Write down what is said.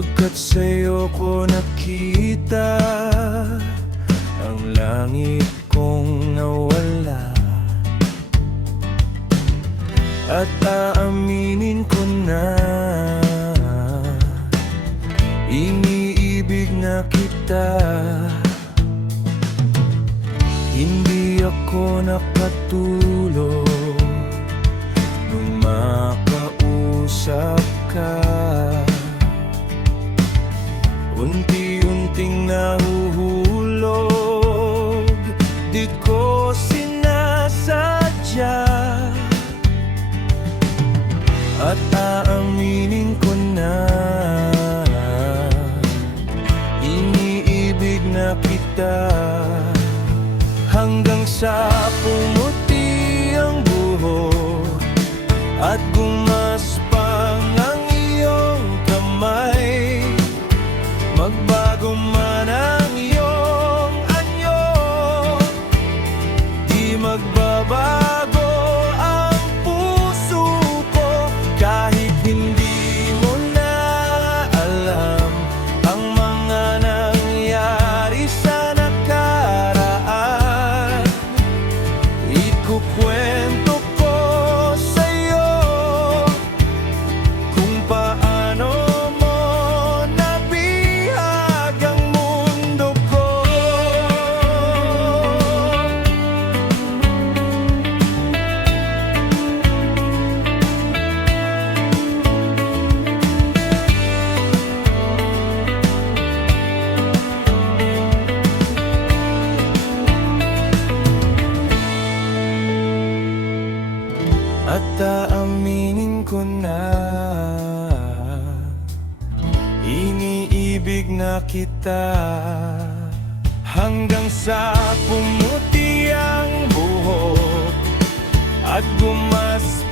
Pagkat sa'yo ko nakita ang langit kong nawala. At aaminin ko na iniibig na kita. Hindi ako nakatulog nung makausap ka. Unti-unting nahuhulog, di ko sinasadya. At aaminin ko na iniibig na kita. Hanggang sa pumuti ang buhok at gumaspang ang iyong kamay. Magbago man ang iyong anyo, di magbabago ang puso ko. Kahit hindi mo na alam ang mga nangyari sa nakaraan, ikukwento ko sa'yo kung paano mo nabihag ang mundo ko. At aaminin ko na iniibig na kita. Hanggang sa pumuti ang buhok at gumas